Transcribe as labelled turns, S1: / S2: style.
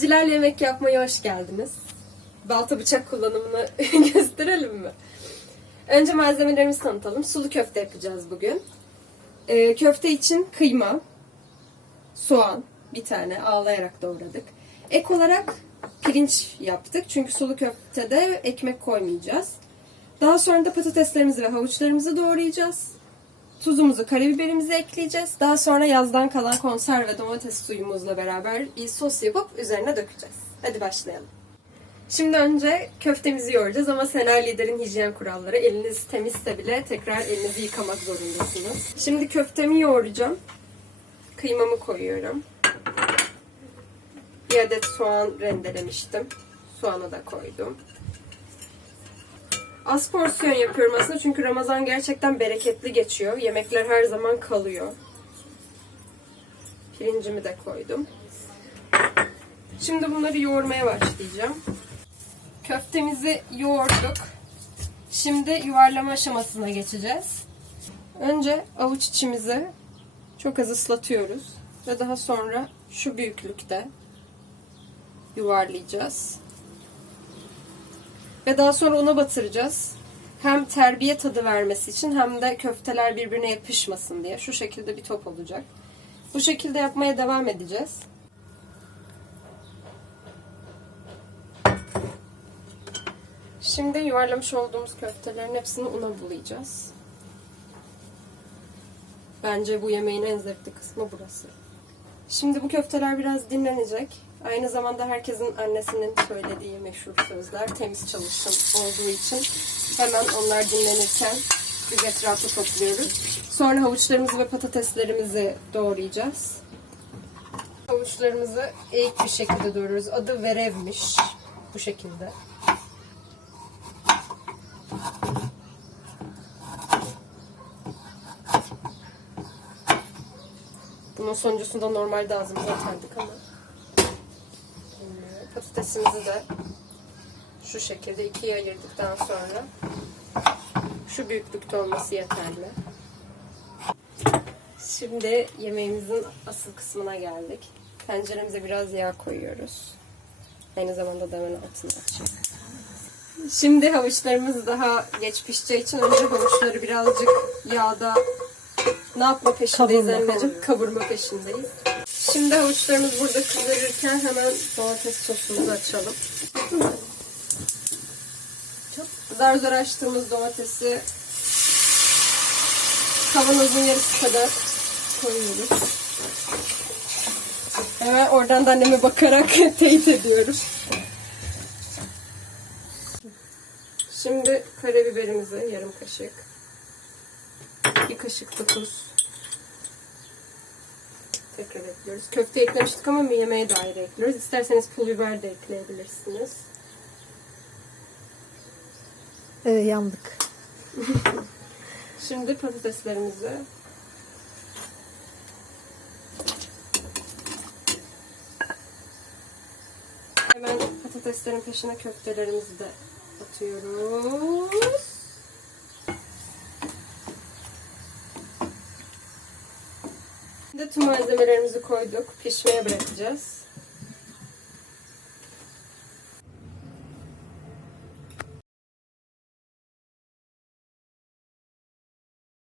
S1: Denizcilerle yemek yapmaya hoş geldiniz. Balta bıçak kullanımını gösterelim mi? Önce malzemelerimizi tanıtalım. Sulu köfte yapacağız bugün. Ee, köfte için kıyma, soğan bir tane ağlayarak doğradık. Ek olarak pirinç yaptık. Çünkü sulu köftede ekmek koymayacağız. Daha sonra da patateslerimizi ve havuçlarımızı doğrayacağız. Tuzumuzu, karabiberimizi ekleyeceğiz. Daha sonra yazdan kalan konserve domates suyumuzla beraber bir sos yapıp üzerine dökeceğiz. Hadi başlayalım. Şimdi önce köftemizi yoğuracağız ama Sena Lider'in hijyen kuralları. Eliniz temizse bile tekrar elinizi yıkamak zorundasınız. Şimdi köftemi yoğuracağım. Kıymamı koyuyorum. Bir adet soğan rendelemiştim. Soğanı da koydum. Az porsiyon yapıyorum aslında çünkü Ramazan gerçekten bereketli geçiyor. Yemekler her zaman kalıyor. Pirincimi de koydum. Şimdi bunları yoğurmaya başlayacağım. Köftemizi yoğurduk. Şimdi yuvarlama aşamasına geçeceğiz. Önce avuç içimizi çok az ıslatıyoruz ve daha sonra şu büyüklükte yuvarlayacağız. Ve daha sonra una batıracağız. Hem terbiye tadı vermesi için hem de köfteler birbirine yapışmasın diye. Şu şekilde bir top olacak. Bu şekilde yapmaya devam edeceğiz. Şimdi yuvarlamış olduğumuz köftelerin hepsini una bulayacağız. Bence bu yemeğin en zevkli kısmı burası. Şimdi bu köfteler biraz dinlenecek. Aynı zamanda herkesin annesinin söylediği meşhur sözler temiz çalışın olduğu için hemen onlar dinlenirken biz etrafı topluyoruz. Sonra havuçlarımızı ve patateslerimizi doğrayacağız. Havuçlarımızı eğik bir şekilde doğruyoruz. Adı verevmiş. Bu şekilde. Bunun sonuncusunda normalde ağzımıza atardık ama. Patatesimizi de şu şekilde ikiye ayırdıktan sonra şu büyüklükte olması yeterli. Şimdi yemeğimizin asıl kısmına geldik. Tenceremize biraz yağ koyuyoruz. Aynı zamanda da hemen altını. Şimdi havuçlarımız daha geç pişeceği için önce havuçları birazcık yağda ne yapma peşindeyiz
S2: Kavurma,
S1: anneciğim? Kavurma peşindeyiz. Şimdi havuçlarımız burada kızarırken hemen domates sosumuzu açalım. Çok zar zor açtığımız domatesi kavanozun yarısı kadar koyuyoruz. Hemen oradan da anneme bakarak teyit ediyoruz. Şimdi karabiberimizi yarım kaşık. Bir kaşık da tuz. Tekrar ekliyoruz. Köfte eklemiştik ama bir yemeğe de ayrı ekliyoruz. İsterseniz pul biber de ekleyebilirsiniz.
S2: Ee, yandık.
S1: Şimdi patateslerimizi hemen patateslerin peşine köftelerimizi de atıyoruz. Şimdi tüm malzemelerimizi koyduk. Pişmeye bırakacağız.